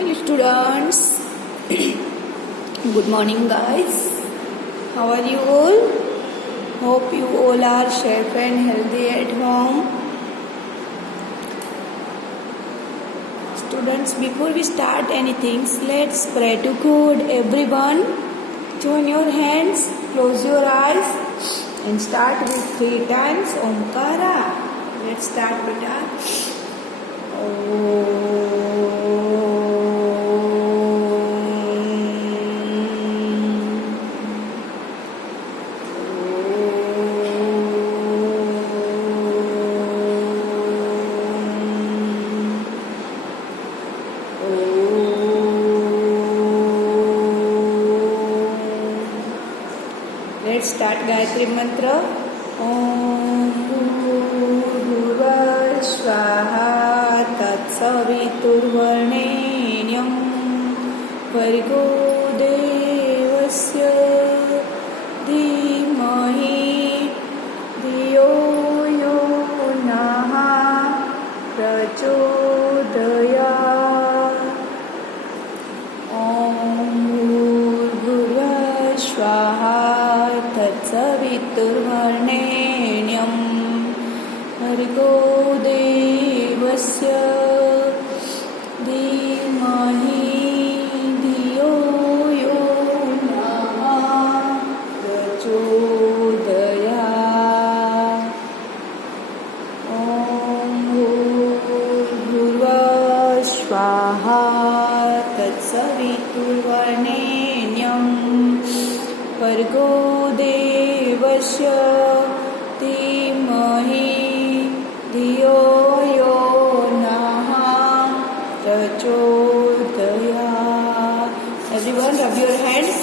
Hello students, good morning guys. How are you all? Hope you all are safe and healthy at home. Students, before we start anything, let's pray to God. Everyone, join your hands, close your eyes and start with 3 times Omkara. Let's start beta. Let's start Gayatri Mantra. Om Bhurvubhuva Swaha Tatsaviturvarenyam Bhargo Devasya Dhimahi Dhiyo Yo Naha Prachodayat. Om Bhurvubhuva Swaha Tatsaviturvarenyam Bhargo Devasya Dhimahi Dhiyo Yo Naha Prachodayat. Om Bhurvubhuva Swaha Tatsaviturvarenyam Bhargo Devasya Dhimahi Dhiyo Yo Naha Prachodayat. Everyone, rub your hands,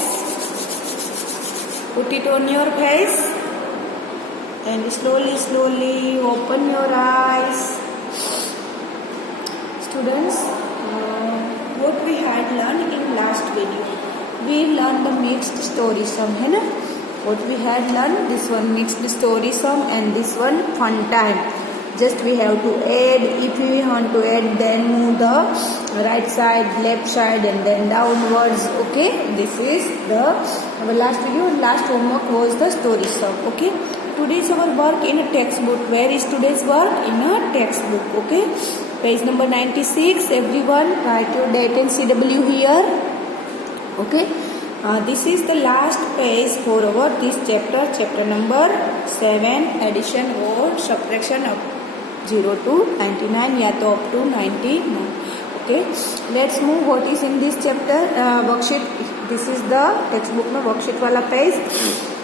put it on your face and slowly open your eyes. Students, what we had learned in last video, we learned the mixed story sum, है ना? What we had learned, this one mixed story sum and this one fun time. Just we have to add. If we want to add, then move the right side, left side and then downwards. Okay, this is the our last video. Last homework was the story sum. Okay, today's our work in a textbook. Where is today's work? In a textbook. Okay, page number 96. Everyone write your date and CW here. Okay, this is the last page for our this chapter number 7, addition or subtraction of 0 to 99 या तो up to 99. Okay, let's move. What is in this chapter? Worksheet. This is the textbook में worksheet वाला page.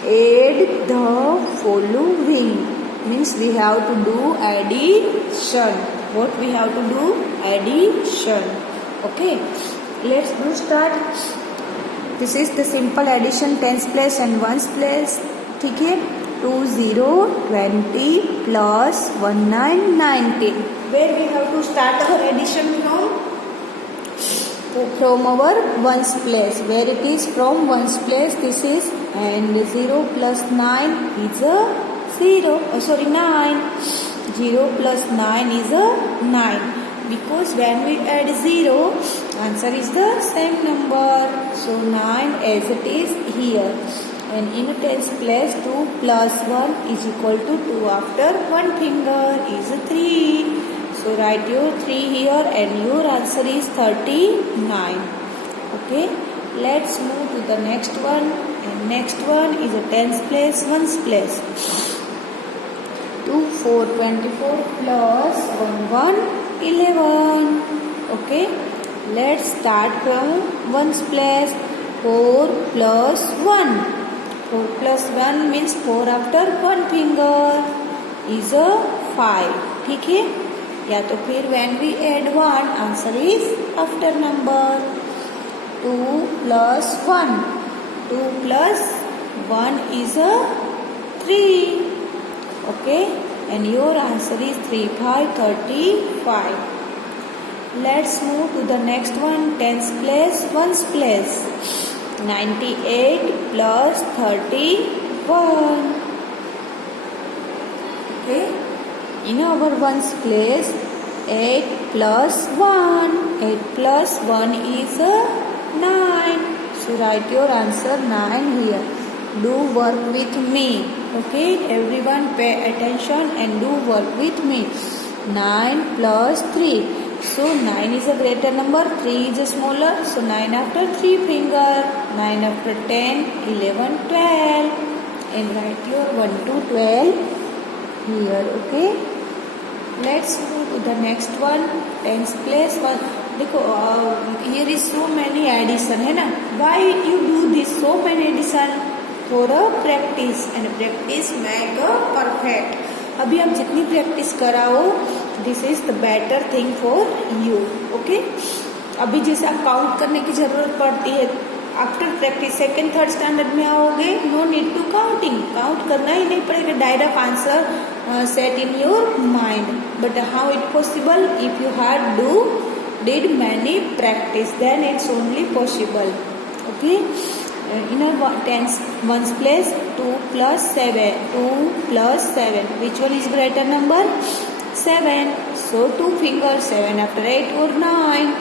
Add the following means we have to do addition. What we have to do? Addition. Okay, let's do start. This is the simple addition, tens place and ones place. ठीक है, 2 0 20 plus 1 9 19. Where we have to start our addition from? From our ones place. Where it is from ones place, this is, and 0 plus 9 is a 0. 9. 0 plus 9 is a 9. Because when we add 0, answer is the same number. So 9 as it is here. And in tens place, 2 plus 1 is equal to 2. After one finger is 3. So write your 3 here and your answer is 39. Okay, let's move to the next one. And next one is a tens place, ones place. 2 4 24 plus 1 1 11. Okay, let's start from ones place. 4 plus 1. 4 plus 1 means 4 after one finger is a 5. ठीक है, या तो फिर when we add 1, answer is after number. 2 plus 1. 2 plus 1 is a 3. Okay, and your answer is 3 5 35. Let's move to the next one, tens place, ones place. 98 plus 31. Okay, in our ones place 8 plus 1. 8 plus 1 is 9. So write your answer 9 here. Do work with me. Okay, everyone pay attention and do work with me. 9 plus 3. So 9 is a greater number, 3 is a smaller. So 9 after 3 finger. 9 after 10, 11, 12. And write your 1 to 12 here. Okay. Let's move to the next one. Tens place one. देखो here is so many addition है ना. Why you do this so many addition? For a practice and practice make a perfect. अभी हम जितनी practice कराओ this is the better thing for you. Okay, अभी जैसे आप काउंट करने की जरूरत पड़ती है after practice second third standard में आओगे, no need to counting, count करना ही नहीं पड़ेगा, direct answer set in your mind. But how it possible? If you had did many practice, then it's only possible. Okay, in a tens ones place 2 plus 7. 2 plus 7, which one is greater number? 7. So 2 fingers, 7 after 8 or 9.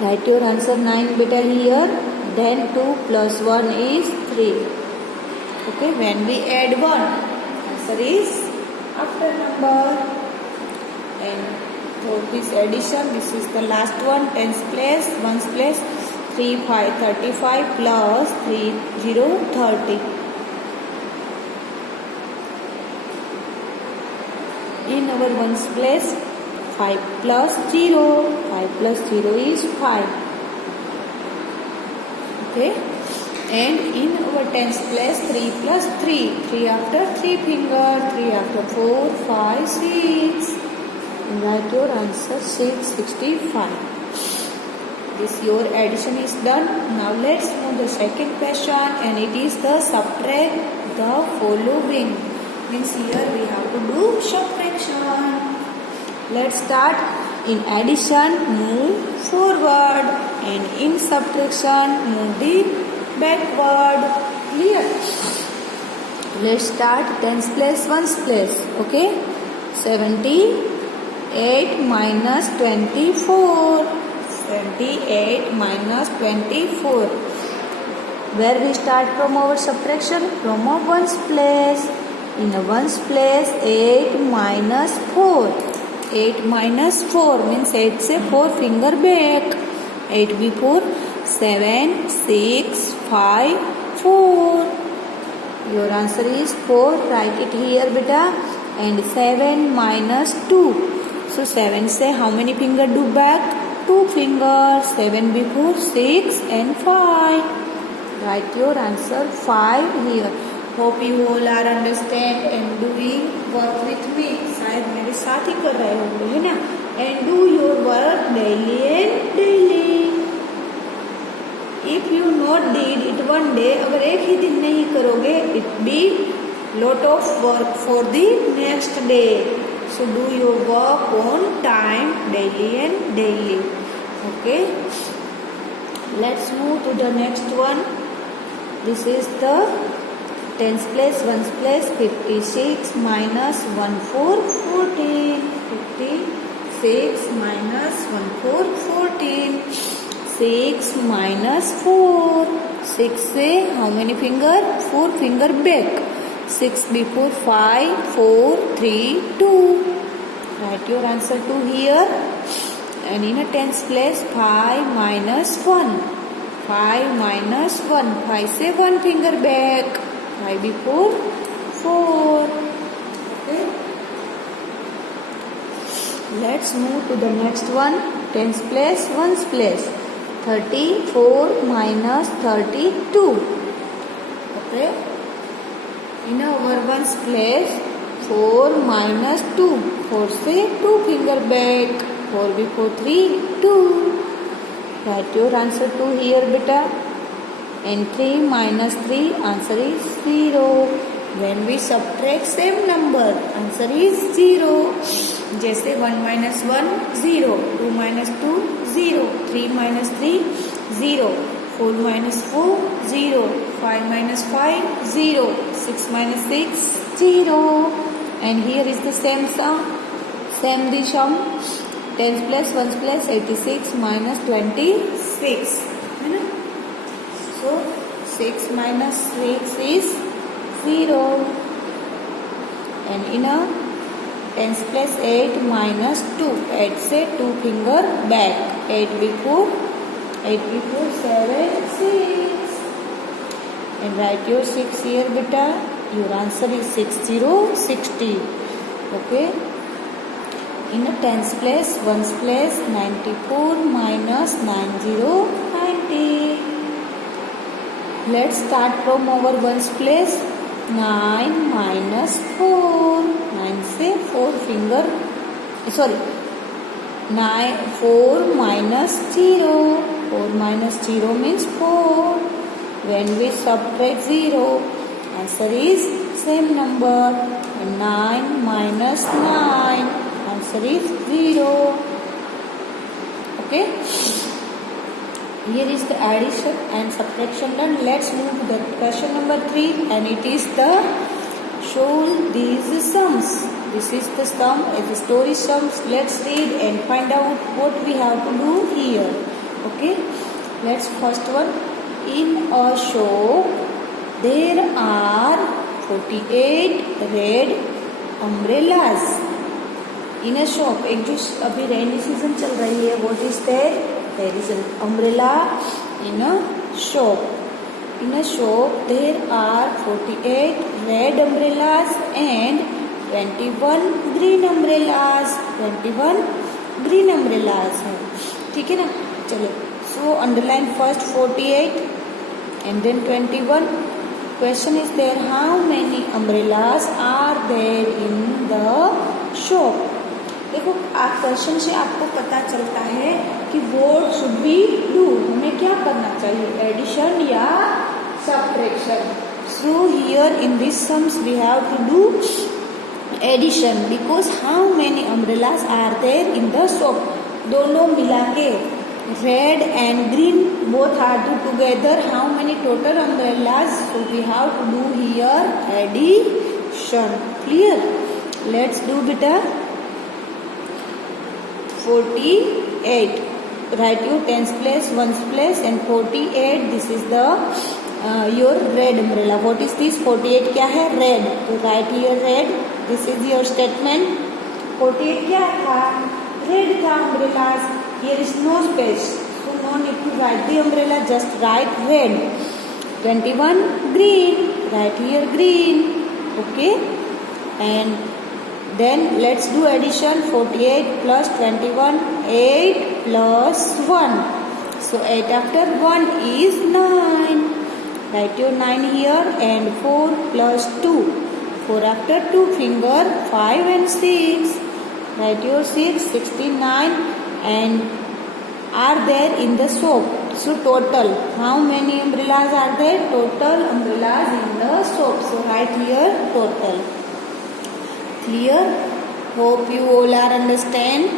Write your answer 9 beta here. Then 2 plus 1 is 3. Okay, when we add 1, answer is after number. And for this addition, this is the last one. Tens place, ones place, 3 5 35 plus 3 0 30. In our ones place, 5 plus 0. 5 plus 0 is 5. Okay. And in our tens place, 3 plus 3. 3 after 3 finger. 3 after 4, 5, 6. Write your answer 665. This your addition is done. Now let's move the second question, and it is the subtract the following. Means here we have to do subtraction. Let's start. In addition, move forward, and in subtraction, move the backward. Clear? Let's start tens place, ones place. Okay, 78 minus 24. 78 minus 24. Where we start from our subtraction? From a ones place. In a ones place, 8 minus 4. 8 minus 4 means 8 से 4 finger back. 8 before 7, 6, 5, 4. Your answer is 4. Write it here beta. And 7 minus 2. So 7 से how many finger do back? 2 fingers. 7 before 6 and 5. Write your answer 5 here. Hope you all are understand and doing work with me. शायद मेरे साथ ही कर रहे होंगे है ना. And do your work daily and daily. If you not did it one day, अगर एक ही दिन नहीं करोगे, it be lot of work for the next day. So do your work on time, daily and daily. Okay. Let's move to the next one. This is the tens place, ones place, 56 minus 1 4 14. 56 minus 1 4 14. 6 minus 4. 6 से how many finger? 4 finger back. 6 before 5, 4, 3, 2. Write your answer 2 here. And in a tens place, 5 minus 1. 5 minus 1. 5 से 1 finger back. 5 before 4. Okay. Let's move to the next one. Tens place, ones place. 34 minus 32. Okay. In our ones place, 4 minus 2. 4 से 2 finger back. 4 before 3, 2. Write your answer 2 here beta. And 3 minus 3, answer is 0. When we subtract same number, answer is 0. जैसे 1 minus 1, 0. 2 minus 2, 0. 3 minus 3, 0. 4 minus 4, 0. 5 minus 5, 0. 6 minus 6, 0. And here is the same Same the sum. 10 plus 1 plus 86 minus 26. है ना? So 6 minus 6 is 0. And in a 10 plus 8 minus 2. 8 से 2 finger back. 8 before 7 6. And write your 6 here beta. Your answer is 6060. Okay. In a tens place, ones place, 94 minus 90. Let's start from our ones place. 9 minus 4. 9 से 4 finger. Sorry. 4 minus 0. 4 minus 0 means 4. When we subtract 0, answer is same number. And 9 minus 9. Answer is 0. Okay. Here is the addition and subtraction done. Let's move to the question number 3, and it is the show these sums. This is the sum as the story sums. Let's read and find out what we have to do here. Okay. Let's first one. In a shop there are 48 red umbrellas. In a shop, एक जो अभी rainy season चल रही है, what is there? There is an umbrella in a shop. In a shop, there are 48 red umbrellas and 21 green umbrellas. 21 green umbrellas हैं, ठीक है ना? चलो, so underline first 48 and then 21. Question is there, how many umbrellas are there in the shop? देखो, आप question से आपको पता चलता है कि what should we do, हमें क्या करना चाहिए, एडिशन या subtraction. So here in this sums we have to do addition because how many umbrellas are there in the shop. दोनों मिला के red and green both are do together. How many total umbrellas? So we have to do here addition. Clear? Let's do beta. 48. Write your tens place, ones place, and 48. This is the your red umbrella. What is this? 48 क्या है? Red. तो write here red. This is your statement. 48 क्या था? Red था umbrellas. Here is no space, so no need to write the umbrella. Just write red. 21 green. Write here green. Okay. And then let's do addition. 48 plus 21, 8 plus 1. So 8 after 1 is 9. Write your 9 here and 4 plus 2. 4 after 2 finger, 5 and 6. Write your 6, 69 and are there in the soap. So total, how many umbrellas are there? Total umbrellas in the soap. So write here total. Clear? Hope you all are understand.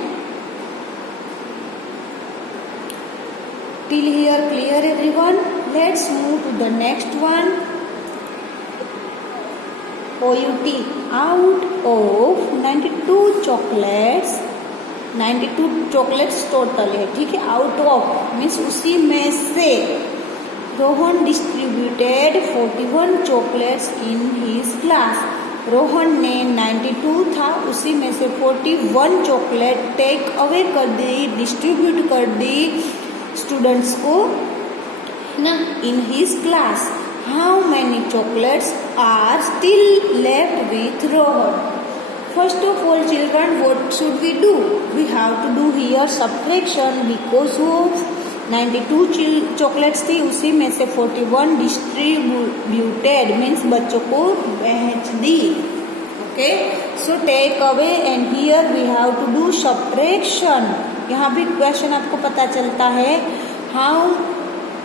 Till here clear everyone? Let's move to the next one. OUT. Out of 92 chocolates, 92 chocolates total है, ठीक है? Out of means उसी में से Rohan distributed 41 chocolates in his class. Rohan ने 92 था, उसी में से 41 चॉकलेट टेक अवे कर दी, डिस्ट्रीब्यूट कर दी स्टूडेंट्स को ना in his class. How many chocolates are still left with Rohan. First of all children, what should we do? We have to do here subtraction because of 92 chocolates थी, उसी में से 41 distributed means बच्चों को बेच दी. Okay, so take away and here we have to do subtraction. यहाँ भी क्वेश्चन आपको पता चलता है how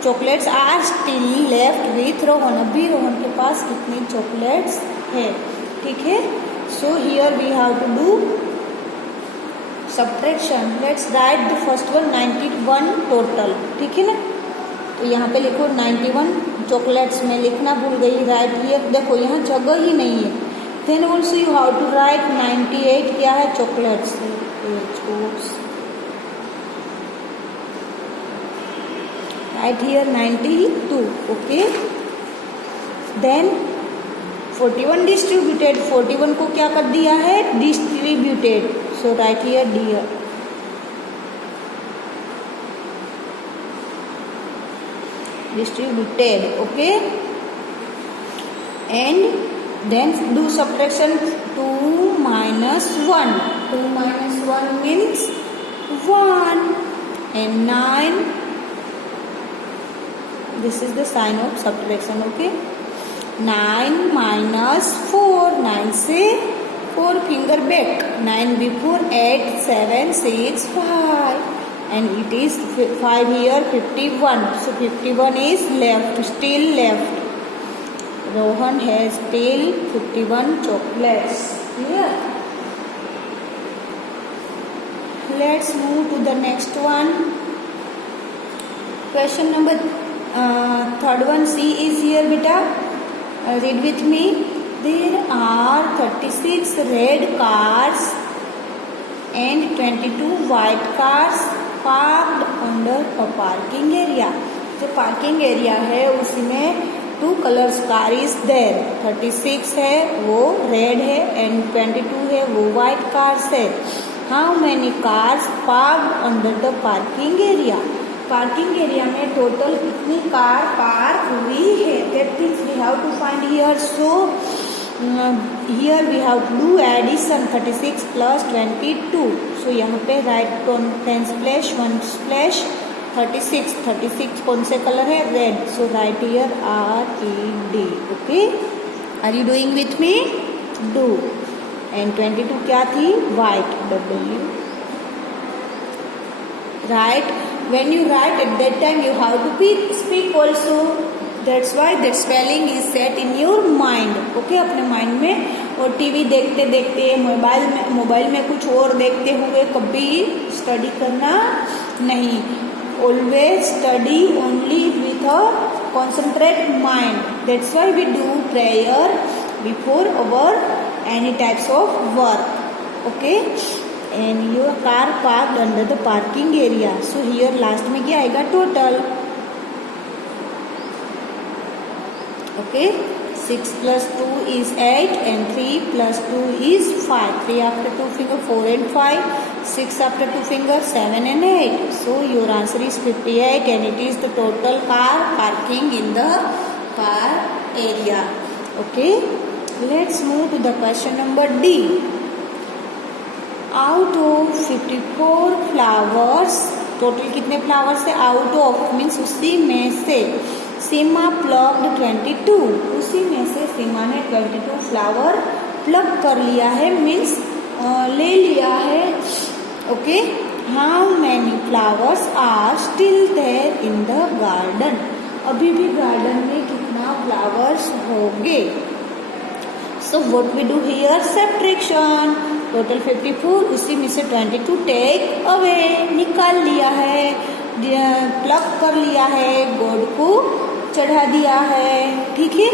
chocolates are still left with Rohan. अभी रोहन के पास कितनी चॉकलेट्स है, ठीक है? So here we have to do subtraction. Let's write the first one 91 total, ठीक है ना? तो यहाँ पे लिखो 91 चॉकलेट्स में लिखना भूल गई. राइट हियर, देखो यहाँ जगह ही नहीं है. Then also you have to write 98 क्या है chocolates. Right here 92. Okay. Then 41 distributed, 41 को क्या कर दिया है, distributed. So write here dear. Distributed. Okay. And then do subtraction. 2 minus 1. 2 minus 1 means 1. And 9. This is the sign of subtraction. Okay. 9 minus 4. 9 से 4 finger back. 9 before 8, 7, 6, 5. And it is 5 here, 51. So 51 is left, still left. Rohan has still 51 chocolates. Clear? Let's move to the next one. Question number third one. C is here, beta. Read with me. There are 36 red cars and 22 white cars parked under a parking area. जो parking area है उसी में 2 colours car is there. 36 है वो red है and 22 है वो white cars है. How many cars parked under the parking area. Parking area में टोटल कितनी कार पार्क हुई है, that things we have to find here. So here we have to do addition. 36 plus 22. सो यहाँ पे राइट 10 प्लेस 1 प्लेस 36. 36 कौन से colour है, red. So write here RED. Okay, are you doing with me, do. And 22 क्या थी, white, W. Right. When you write at that time you have to speak also. That's why that spelling is set in your mind. Okay, अपने mind में. और TV देखते देखते mobile में कुछ और देखते हुए कभी स्टडी करना नहीं. Always study only with a concentrate mind. That's why we do prayer before our any types of work. Okay. And your car parked under the parking area. So here last में क्या आएगा, total. Okay. 6 plus 2 is 8 and 3 plus 2 is 5. 3 after 2 finger 4 and 5. 6 after 2 finger 7 and 8. So your answer is 58 and it is the total car parking in the car area. Okay. Let's move to the question number D. Out of 54 flowers, total कितने flowers है, out of means उसी में से. सीमा plugged 22. उसी में से सीमा ने 22 flower plug कर लिया है, मीन्स ले लिया है. Okay. How many flowers are still there in the garden. अभी भी गार्डन में कितना फ्लावर्स होंगे. So what we do here, subtraction. Total 54, उसी में से 22 टेक अवे, निकाल लिया है, प्लग कर लिया है, गॉड को चढ़ा दिया है. ठीक है.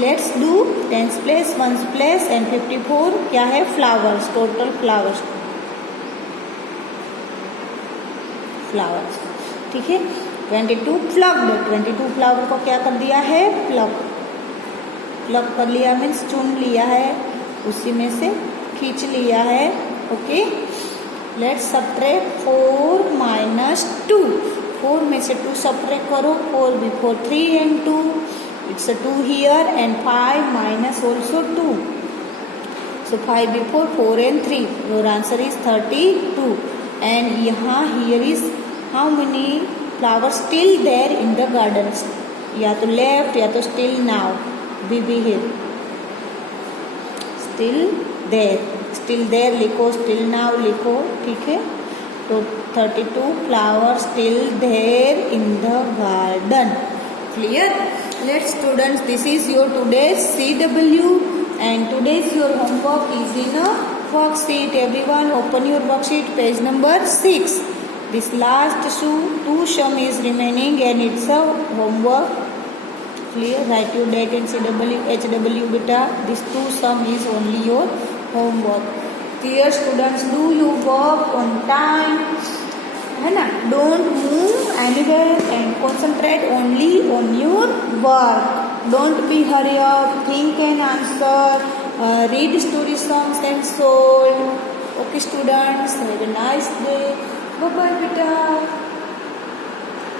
Let's do 10 place 1 place and 54 क्या है, फ्लावर्स. Total flowers. ठीक है. 22 प्लग्ड. 22 फ्लावर को क्या कर दिया है, प्लग कर लिया मीन्स चुन लिया है, उसी में से खींच लिया है. ओके. Let's subtract 4 minus 2. 4 में से 2 सब्ट्रैक्ट करो. 4 before 3 and 2. It's a 2 here and 5 minus also 2. So 5 before 4 and 3. Your answer is 32. And यहाँ here is how many flowers still there in the gardens. या तो left या तो still now. be here. Still there लिखो, still now लिखो. ठीक है. तो 32 flower still there in the garden. Clear. Let's students, this is your today's CW and today's your homework is in a worksheet. Everyone open your worksheet, page number 6. This last 2 sum is remaining and it's a homework. Clear. Write your date and CW HW beta. This 2 sum is only your homework. Clear students, do your work on time, है ना. Don't move anywhere and concentrate only on your work. Don't be hurry up, think and answer, read story songs and solve. Okay students, have a nice day. Bye bye beta.